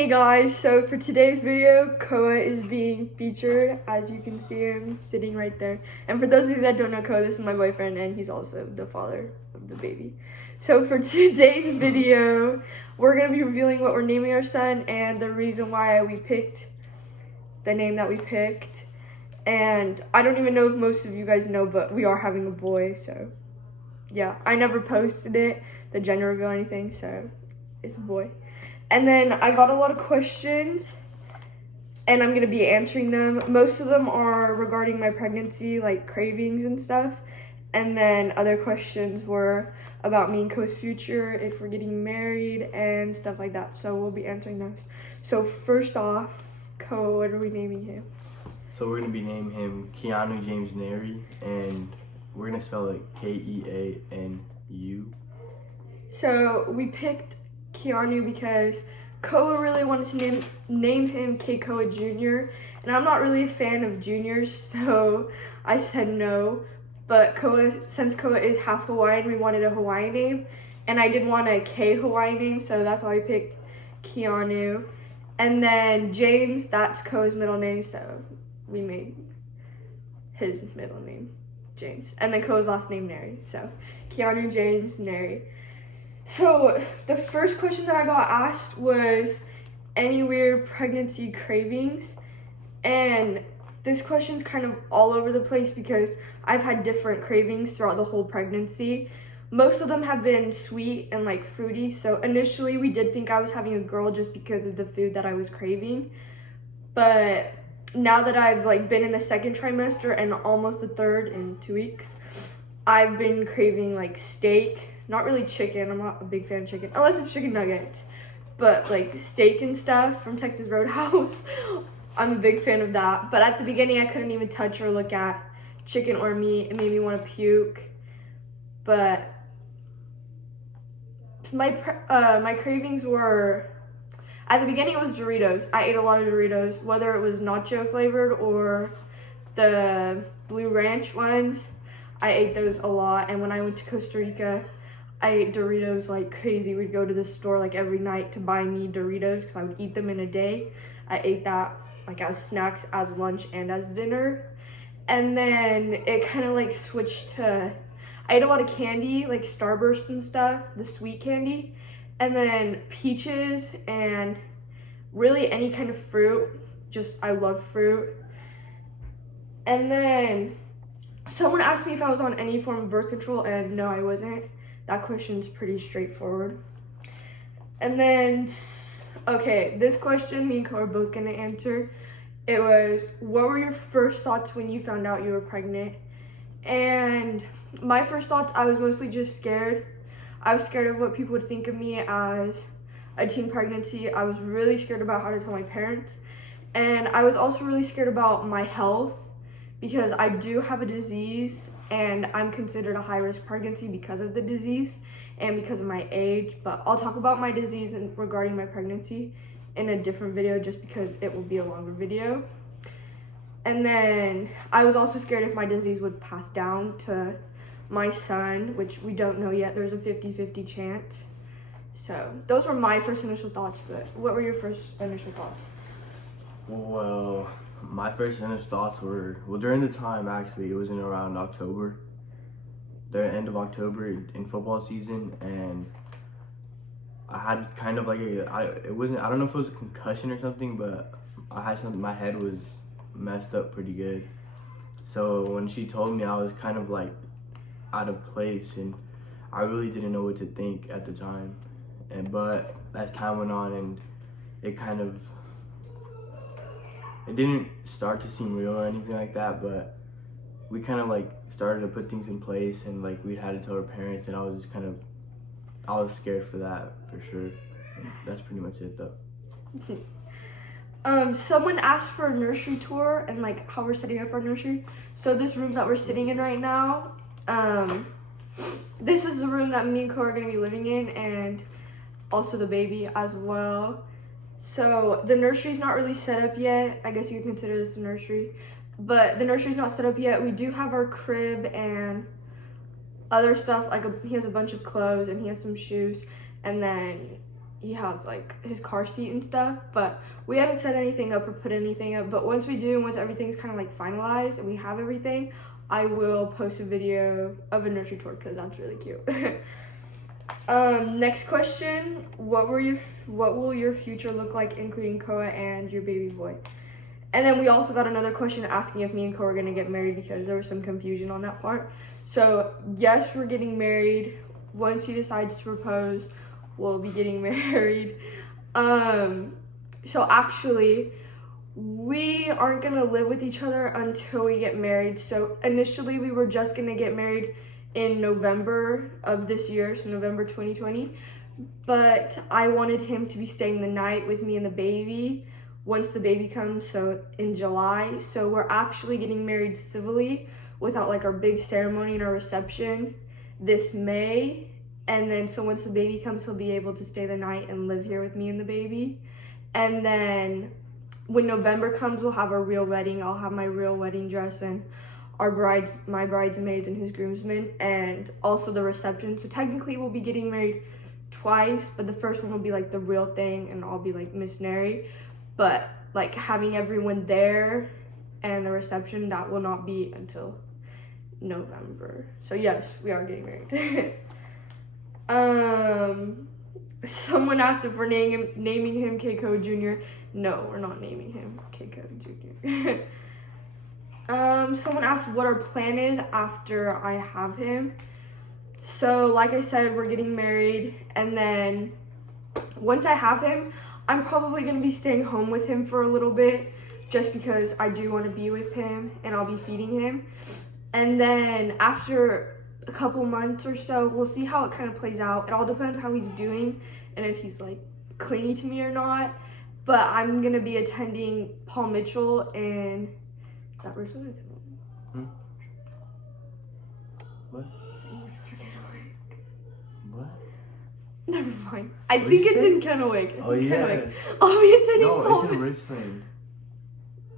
Hey guys, so for today's video, Koa is being featured. As you can see him sitting right there. And for those of you that don't know Koa, this is my boyfriend and he's also the father of the baby. So for today's video, we're going to be revealing what we're naming our son and the reason why we picked the name that we picked. And I don't even know if most of you guys know, but we are having a boy, so yeah. I never posted it, the gender reveal or anything, so it's a boy. And then I got a lot of questions and I'm gonna be answering them. Most of them are regarding my pregnancy, like cravings and stuff. And then other questions were about me and Ko's future, if we're getting married and stuff like that. So we'll be answering those. So first off, Ko, what are we naming him? So we're gonna be naming him Keanu James Neri, and we're gonna spell it Keanu. So we picked Keanu because Koa really wanted to name him Keikoa Jr. And I'm not really a fan of juniors, so I said no. But since Koa is half Hawaiian, we wanted a Hawaiian name. And I did want a K Hawaiian name, so that's why I picked Keanu. And then James, that's Koa's middle name, so we made his middle name James. And then Koa's last name Neri, so Keanu James Neri. So the first question that I got asked was any weird pregnancy cravings, and this question's kind of all over the place because I've had different cravings throughout the whole pregnancy. Most of them have been sweet and like fruity, so initially we did think I was having a girl just because of the food that I was craving, but now that I've like been in the second trimester and almost the third in 2 weeks, I've been craving like steak. Not really chicken, I'm not a big fan of chicken, unless it's chicken nuggets. But like steak and stuff from Texas Roadhouse, I'm a big fan of that. But at the beginning, I couldn't even touch or look at chicken or meat. It made me want to puke. But my cravings were, at the beginning it was Doritos. I ate a lot of Doritos, whether it was nacho flavored or the blue ranch ones. I ate those a lot, and when I went to Costa Rica, I ate Doritos like crazy. We'd go to the store like every night to buy me Doritos because I would eat them in a day. I ate that like as snacks, as lunch, and as dinner. And then it kind of like switched to, I ate a lot of candy, like Starburst and stuff, the sweet candy. And then peaches and really any kind of fruit. Just, I love fruit. And then someone asked me if I was on any form of birth control, and no, I wasn't. That question's pretty straightforward. And then, okay, this question me and Ko are both gonna answer. It was, what were your first thoughts when you found out you were pregnant? And my first thoughts, I was mostly just scared. I was scared of what people would think of me as a teen pregnancy. I was really scared about how to tell my parents. And I was also really scared about my health because I do have a disease and I'm considered a high-risk pregnancy because of the disease and because of my age. But I'll talk about my disease and regarding my pregnancy in a different video just because it will be a longer video. And then I was also scared if my disease would pass down to my son, which we don't know yet. There's a 50-50 chance. So those were my first initial thoughts, but what were your first initial thoughts? Well, my first initial thoughts were, during the time actually, it was in around October, the end of October in football season, and I had kind of like I don't know if it was a concussion or something, but I had something, my head was messed up pretty good. So when she told me, I was kind of like out of place and I really didn't know what to think at the time. But as time went on and it didn't start to seem real or anything like that, but we kind of like started to put things in place and like we had to tell our parents, and I was scared for that for sure. That's pretty much it though. Someone asked for a nursery tour and like how we're setting up our nursery. So this room that we're sitting in right now, this is the room that me and Ko are gonna be living in, and also the baby as well. So the nursery's not really set up yet. I guess you could consider this a nursery, but the nursery's not set up yet. We do have our crib and other stuff, like he has a bunch of clothes and he has some shoes, and then he has like his car seat and stuff, but we haven't set anything up or put anything up. But once we do, once everything's kind of like finalized and we have everything, I will post a video of a nursery tour because that's really cute. Next question: what will your future look like, including Koa and your baby boy? And then we also got another question asking if me and Koa are gonna get married because there was some confusion on that part. So yes, we're getting married. Once he decides to propose, we'll be getting married. So actually, we aren't gonna live with each other until we get married. So initially we were just gonna get married in November of this year, so November 2020. But I wanted him to be staying the night with me and the baby once the baby comes, so in July. So we're actually getting married civilly without like our big ceremony and our reception this May. And then so once the baby comes, he'll be able to stay the night and live here with me and the baby. And then when November comes, we'll have a real wedding. I'll have my real wedding dress and my bridesmaids and his groomsmen, and also the reception. So technically we'll be getting married twice, but the first one will be like the real thing and I'll be like missionary. But like having everyone there and the reception, that will not be until November. So yes, we are getting married. Someone asked if we're naming him Keiko Jr. No, we're not naming him Keiko Jr. Someone asked what our plan is after I have him. So like I said, we're getting married, and then once I have him, I'm probably gonna be staying home with him for a little bit just because I do want to be with him and I'll be feeding him. And then after a couple months or so, we'll see how it kind of plays out. It all depends how he's doing and if he's like clingy to me or not. But I'm gonna be attending Paul Mitchell in, is that Richmond? What? What? Never mind. I think it's in Kennewick. It's in Kennewick. Yeah. I'll be attending Paul it's in Mitchell. Richland.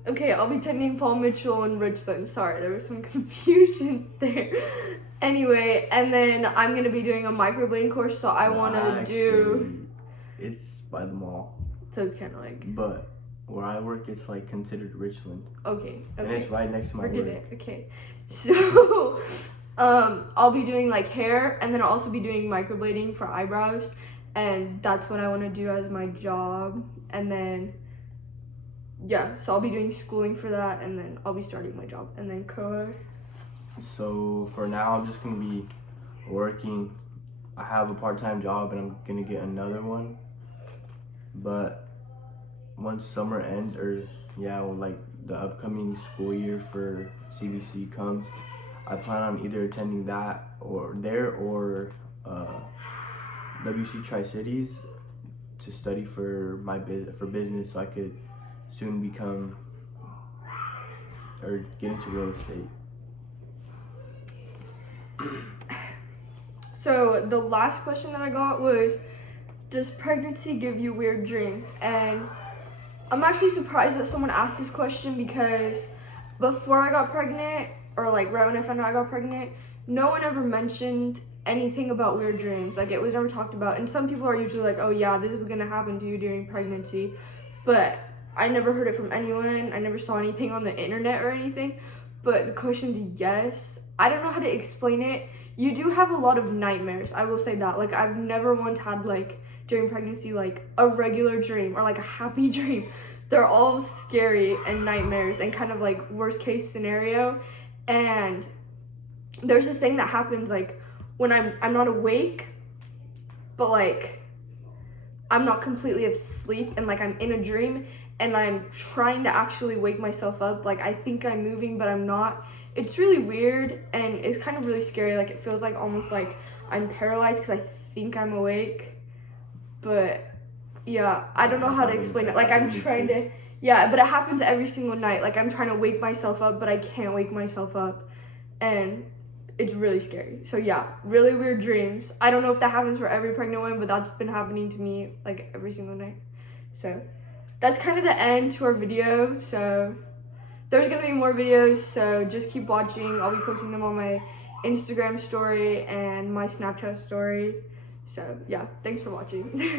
Okay, I'll be attending Paul Mitchell in Richland. Sorry, there was some confusion there. Anyway, and then I'm gonna be doing a microblading course, so I wanna do. It's by the mall. So it's kind of like. But where I work, it's like considered Richland. Okay. And it's right next to my Forget work. it. Okay. So, I'll be doing like hair, and then I'll also be doing microblading for eyebrows, and that's what I want to do as my job. And then, yeah, so I'll be doing schooling for that, and then I'll be starting my job. And then Koa. So for now, I'm just gonna be working. I have a part-time job, and I'm gonna get another one. But once summer ends, or when like the upcoming school year for CBC comes, I plan on either attending that or WC Tri-Cities to study for business, so I could soon become or get into real estate. So the last question that I got was, does pregnancy give you weird dreams? And I'm actually surprised that someone asked this question because before I got pregnant, or like right when I found out I got pregnant, no one ever mentioned anything about weird dreams. Like it was never talked about. And some people are usually like, oh yeah, this is gonna happen to you during pregnancy. But I never heard it from anyone. I never saw anything on the internet or anything. But the question, yes, I don't know how to explain it. You do have a lot of nightmares, I will say that. Like I've never once had like during pregnancy like a regular dream or like a happy dream. They're all scary and nightmares and kind of like worst case scenario. And there's this thing that happens like when I'm not awake, but like I'm not completely asleep and like I'm in a dream and I'm trying to actually wake myself up. Like I think I'm moving, but I'm not. It's really weird and it's kind of really scary. Like it feels like almost like I'm paralyzed because I think I'm awake. But yeah, I don't know how to explain it. Like I'm trying to, but it happens every single night. Like I'm trying to wake myself up, but I can't wake myself up. And it's really scary. So yeah, really weird dreams. I don't know if that happens for every pregnant woman, but that's been happening to me like every single night. So that's kind of the end to our video. So there's gonna be more videos, so just keep watching. I'll be posting them on my Instagram story and my Snapchat story. So yeah, thanks for watching.